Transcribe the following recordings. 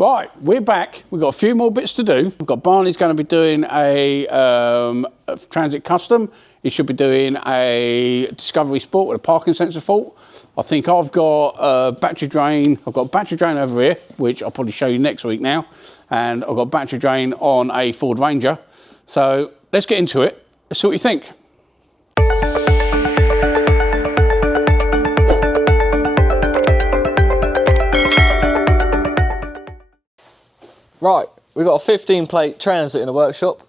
Right, we're back. We've got a few more bits to do. We've got Barney's going to be doing a Transit Custom. He should be doing a Discovery Sport with a parking sensor fault. I think I've got a battery drain. I've got a battery drain over here, which I'll probably show you next week now. And I've got a battery drain on a Ford Ranger. So let's get into it. Let's see what you think. Right, we've got a 15 plate Transit in the workshop.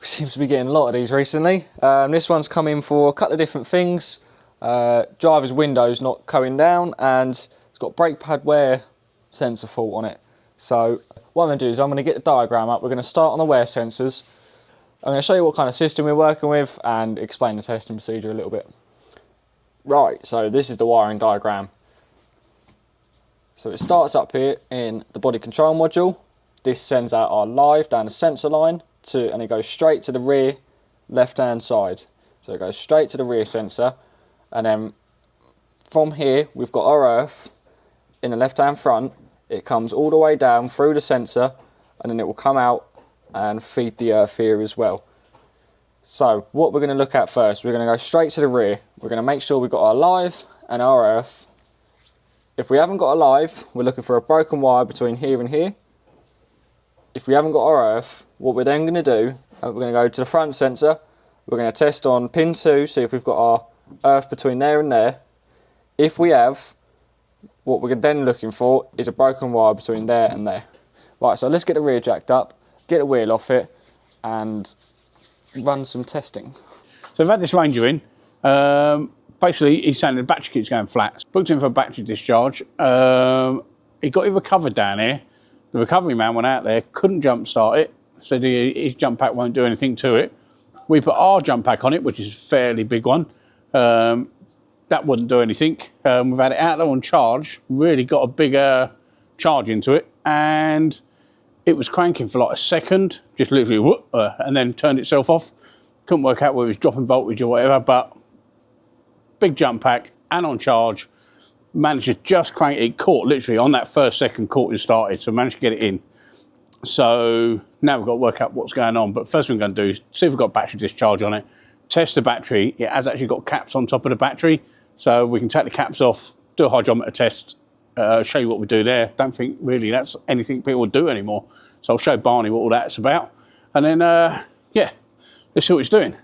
We seem to be getting a lot of these recently. This one's come in for a couple of different things. Driver's window's not going down, and it's got brake pad wear sensor fault on it. So what I'm going to do is I'm going to get the diagram up. We're going to start on the wear sensors. I'm going to show you what kind of system we're working with and explain the testing procedure a little bit. Right, so this is the wiring diagram. So it starts up here in the body control module. This sends out our live down the sensor line and it goes straight to the rear left hand side. So it goes straight to the rear sensor, and then from here we've got our earth in the left hand front. It comes all the way down through the sensor, and then it will come out and feed the earth here as well. So what we're going to look at first, we're going to go straight to the rear. We're going to make sure we've got our live and our earth. If we haven't got a live, we're looking for a broken wire between here and here. If we haven't got our earth, what we're then going to do, we're going to go to the front sensor. We're going to test on pin 2, see if we've got our earth between there and there. If we have, what we're then looking for is a broken wire between there and there. Right, so let's get the rear jacked up, get the wheel off it, and run some testing. So I've had this Ranger in. Basically, he's saying the battery keeps going flat. Booked in for a battery discharge. He got it recovered down here. The recovery man went out there, couldn't jump start it, said his jump pack won't do anything to it. We put our jump pack on it, which is a fairly big one. That wouldn't do anything. We've had it out there on charge, really got a bigger charge into it, and it was cranking for like a second, just literally whoop, and then turned itself off. Couldn't work out whether it was dropping voltage or whatever, but big jump pack and on charge. Managed to just crank it, caught literally on that first second, caught and started, so managed to get it in. So now we've got to work out what's going on, but first thing we're going to do is see if we've got battery discharge on it, test the battery. It has actually got caps on top of the battery, so we can take the caps off, do a hydrometer test, show you what we do there. Don't think really that's anything people would do anymore, so I'll show Barney what all that's about, and then yeah, let's see what it's doing.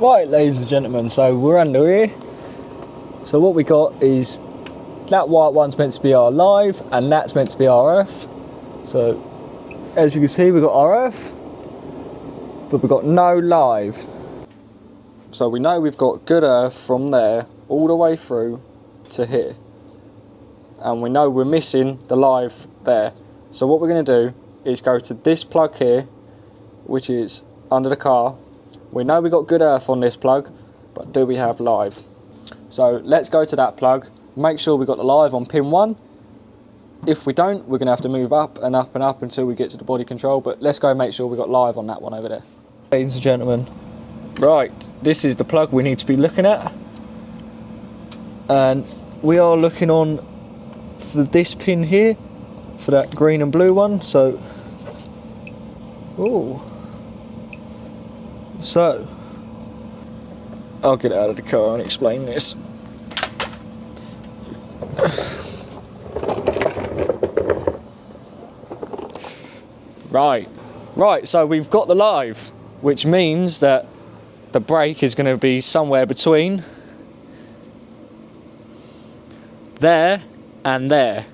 Right, ladies and gentlemen, so we're under here. So what we got is that white one's meant to be our live, and that's meant to be our earth. So as you can see, we've got our earth, but we've got no live. So we know we've got good earth from there all the way through to here, and we know we're missing the live there. So what we're going to do is go to this plug here, which is under the car. We know we've got good earth on this plug, but do we have live? So let's go to that plug, make sure we've got the live on pin 1. If we don't, we're going to have to move up and up and up until we get to the body control, but let's go make sure we've got live on that one over there. Ladies and gentlemen, right, this is the plug we need to be looking at. And we are looking on for this pin here, for that green and blue one, so... Ooh. So, I'll get out of the car and explain this. Right, so we've got the live, which means that the brake is going to be somewhere between there and there,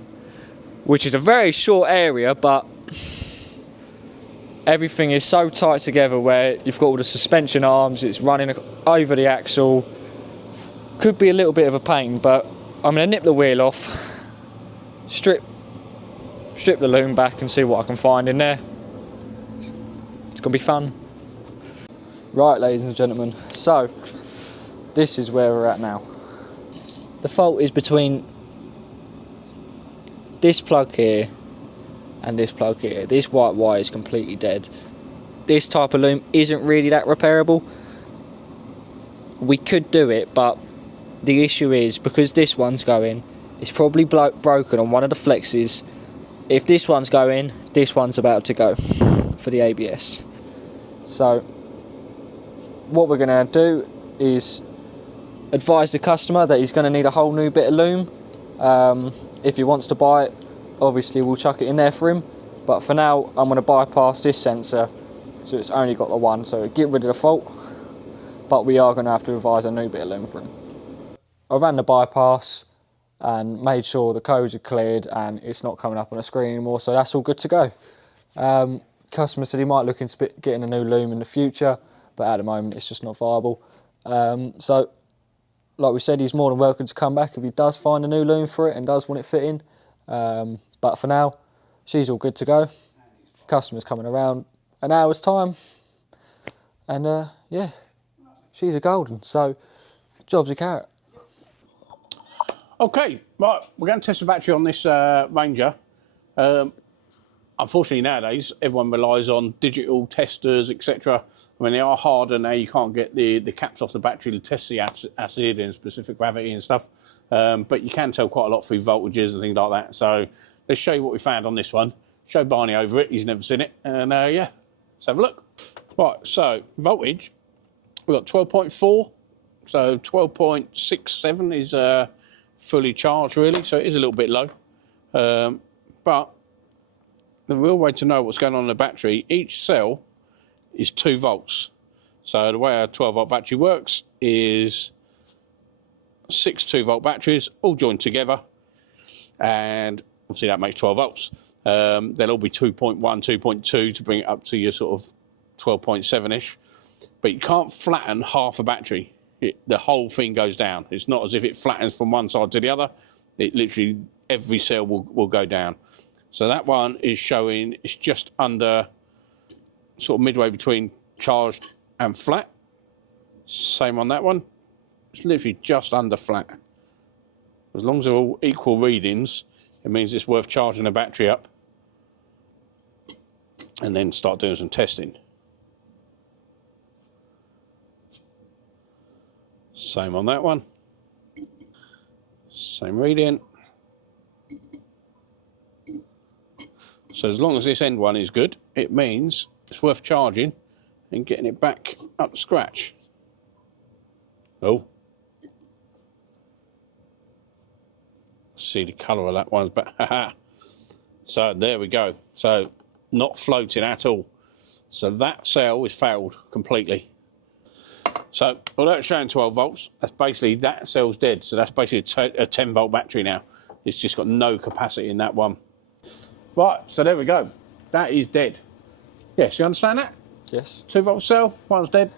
which is a very short area, but everything is so tight together where you've got all the suspension arms, it's running over the axle. Could be a little bit of a pain, but I'm going to nip the wheel off, strip the loom back and see what I can find in there. It's going to be fun. Right, ladies and gentlemen, so this is where we're at now. The fault is between this plug here and this plug here. This white wire is completely dead. This type of loom isn't really that repairable. We could do it, but the issue is because this one's going, it's probably broken on one of the flexes, if this one's going, this one's about to go for the ABS. So what we're going to do is advise the customer that he's going to need a whole new bit of loom. If he wants to buy it, obviously we'll chuck it in there for him, but for now I'm going to bypass this sensor so it's only got the one, so get rid of the fault, but we are going to have to advise a new bit of loom for him. I ran the bypass and made sure the codes are cleared and it's not coming up on the screen anymore, so that's all good to go. Customer said he might look into getting a new loom in the future, but at the moment it's just not viable. So like we said, he's more than welcome to come back if he does find a new loom for it and does want it fitting. But for now, she's all good to go. Customer's coming around an hour's time, and yeah, she's a golden, so job's a carrot. Okay, right, we're going to test the battery on this Ranger. Unfortunately nowadays, everyone relies on digital testers, etc. I mean, they are harder now, you can't get the caps off the battery to test the acid and specific gravity and stuff. But you can tell quite a lot through voltages and things like that. So let's show you what we found on this one. Show Barney over it, he's never seen it. And yeah, let's have a look. Right, so voltage, we've got 12.4. So 12.67 is fully charged really, so it is a little bit low. But the real way to know what's going on in the battery, each cell is 2 volts. So the way our 12-volt battery works is 6 2-volt batteries all joined together, and obviously that makes 12 volts. They'll all be 2.1, 2.2 to bring it up to your sort of 12.7-ish. But you can't flatten half a battery. The whole thing goes down. It's not as if it flattens from one side to the other. It literally, every cell will go down. So that one is showing, it's just under, sort of midway between charged and flat. Same on that one. It's literally just under flat. As long as they're all equal readings, it means it's worth charging the battery up and then start doing some testing. Same on that one. Same reading. So as long as this end one is good, it means it's worth charging and getting it back up to scratch. Oh. See the colour of that one's back. So there we go. So not floating at all. So that cell is failed completely. So although it's showing 12 volts, that's basically, that cell's dead. So that's basically a 10 volt battery now. It's just got no capacity in that one. Right, so there we go. That is dead. Yes, you understand that? Yes. 2 volt cell, one's dead.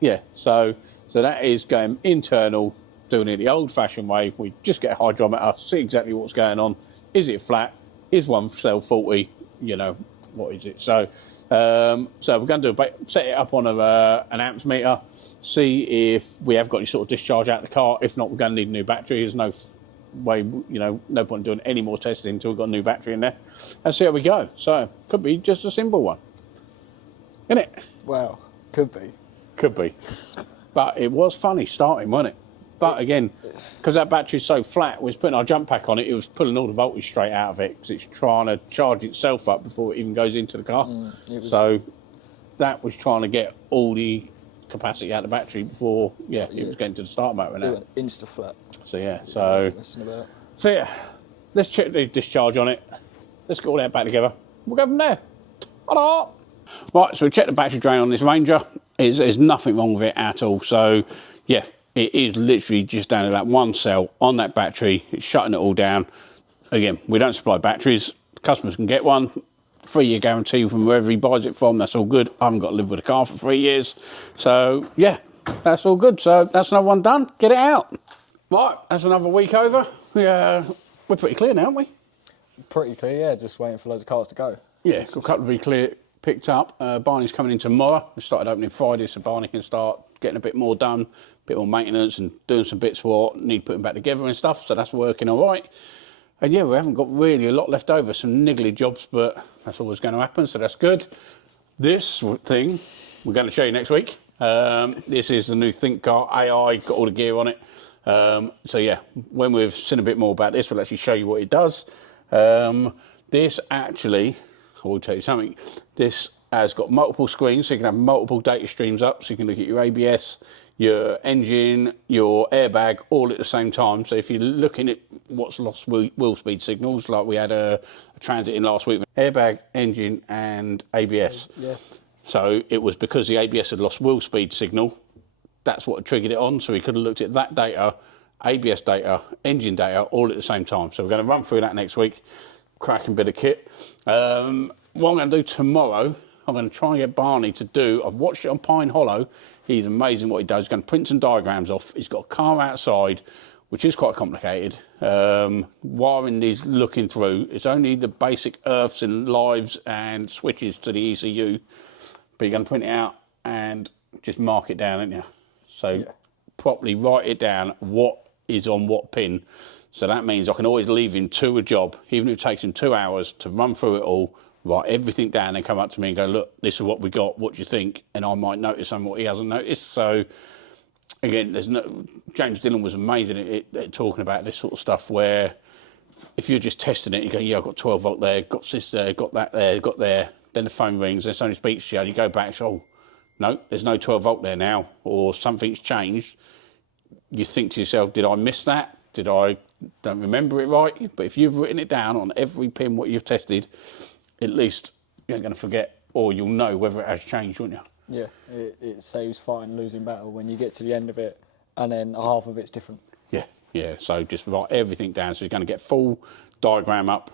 Yeah, so that is going internal, doing it the old fashioned way. We just get a hydrometer, see exactly what's going on. Is it flat? Is one cell faulty? You know, what is it? So we're going to set it up on an amps meter, see if we have got any sort of discharge out of the car. If not, we're going to need a new battery. There's no way, you know, no point in doing any more testing until we've got a new battery in there, and see how we go. So could be just a simple one, isn't it? Well, could be, but it was funny starting, wasn't it? But again, because that battery's so flat, we was putting our jump pack on it, it was pulling all the voltage straight out of it because it's trying to charge itself up before it even goes into the car. So that was trying to get all the capacity out of the battery before, it was getting to the start motor now. Insta flat. So so yeah, let's check the discharge on it. Let's get all that back together. We'll go from there. Ta-da! Right, so we checked the battery drain on this Ranger. There's nothing wrong with it at all. So yeah, it is literally just down to that one cell on that battery. It's shutting it all down. Again, we don't supply batteries. Customers can get one. 3-year guarantee from wherever he buys it from. That's all good. I haven't got to live with a car for 3 years. So yeah, that's all good. So that's another one done. Get it out. Right, that's another week over. We're pretty clear now, aren't we? Pretty clear, yeah. Just waiting for loads of cars to go. Yeah, got a couple to be clear, picked up. Barney's coming in tomorrow. We started opening Friday, so Barney can start getting a bit more done, a bit more maintenance and doing some bits what need putting back together and stuff. So that's working all right. And yeah, we haven't got really a lot left over, some niggly jobs, but that's always going to happen, so that's good. This thing we're going to show you next week. This is the new Think Car AI, got all the gear on it. So yeah, when we've seen a bit more about this, we'll actually show you what it does. This actually, I will tell you something, this has got multiple screens, so you can have multiple data streams up, so you can look at your ABS, your engine, your airbag, all at the same time. So if you're looking at what's lost wheel speed signals, like we had a transit in last week, airbag, engine and ABS. Yeah. So it was because the ABS had lost wheel speed signal, that's what triggered it on. So we could have looked at that data, ABS data, engine data, all at the same time. So we're going to run through that next week. Cracking bit of kit. What I'm going to do tomorrow, I'm going to try and get Barney to do, I've watched it on Pine Hollow. He's amazing what he does. He's going to print some diagrams off. He's got a car outside, which is quite complicated. Wiring these looking through. It's only the basic earths and lives and switches to the ECU. But you're going to print it out and just mark it down, aren't you? So properly write it down what is on what pin. So that means I can always leave him to a job, even if it takes him 2 hours to run through it all, write everything down and come up to me and go, look, this is what we got, what do you think? And I might notice something what he hasn't noticed. So again, James Dillon was amazing at talking about this sort of stuff, where if you're just testing it, you go, yeah, I've got 12 volt there, got this there, got that there, got there. Then the phone rings, then somebody speaks to you, and you go back and say, oh, no, there's no 12 volt there now, or something's changed. You think to yourself, did I miss that? Don't remember it right? But if you've written it down on every pin what you've tested, at least you ain't going to forget, or you'll know whether it has changed, won't you? Yeah, it saves fighting losing battle when you get to the end of it and then half of it's different. Yeah, so just write everything down. So you're going to get full diagram up,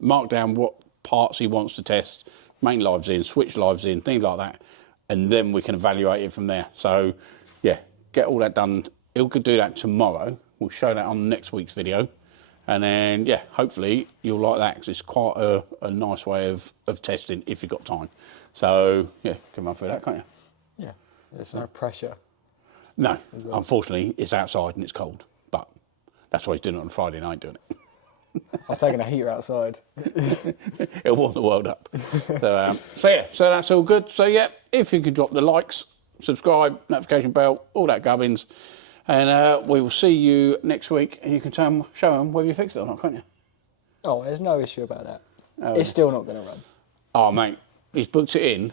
mark down what parts he wants to test, main lives in, switch lives in, things like that, and then we can evaluate it from there. So yeah, get all that done. He'll could do that tomorrow. We'll show that on next week's video. And then, yeah, hopefully you'll like that, because it's quite a nice way of testing if you've got time. So, yeah, can run through that, can't you? Yeah, there's no pressure. No, unfortunately, it's outside and it's cold. But that's why he's doing it on Friday night, doing it. I've taken a heater outside. It'll warm the world up. So that's all good. So, yeah, if you can drop the likes, subscribe, notification bell, all that gubbins. And we will see you next week, and you can show them whether you fixed it or not, can't you? Oh, there's no issue about that. It's still not going to run. Oh, mate, he's booked it in.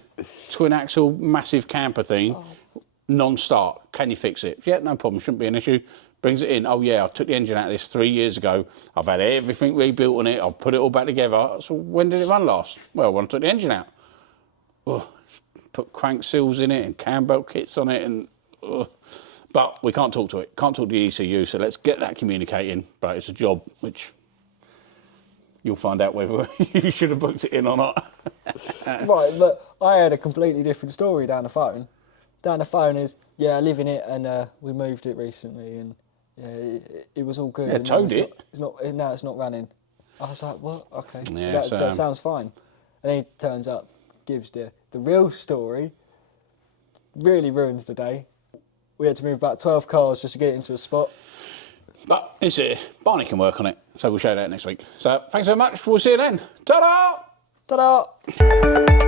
Twin axle, massive camper thing, non-start. Can you fix it? Yeah, no problem. Shouldn't be an issue. Brings it in. Oh, yeah, I took the engine out of this 3 years ago. I've had everything rebuilt on it. I've put it all back together. So when did it run last? Well, when I took the engine out. Put crank seals in it and cam belt kits on it and... But we can't talk to it. Can't talk to the ECU, so let's get that communicating. But it's a job which you'll find out whether you should have booked it in or not. Right, but I had a completely different story down the phone. Down the phone is, yeah, I live in it, and we moved it recently, and it was all good. Yeah, towed it. Now it's not running. I was like, what? Okay, Yeah, that sounds fine. And he turns up, gives the real story, really ruins the day. We had to move about 12 cars just to get it into a spot. But it's here. Barney can work on it, so we'll show that next week. So thanks so much. We'll see you then. Ta-da! Ta-da!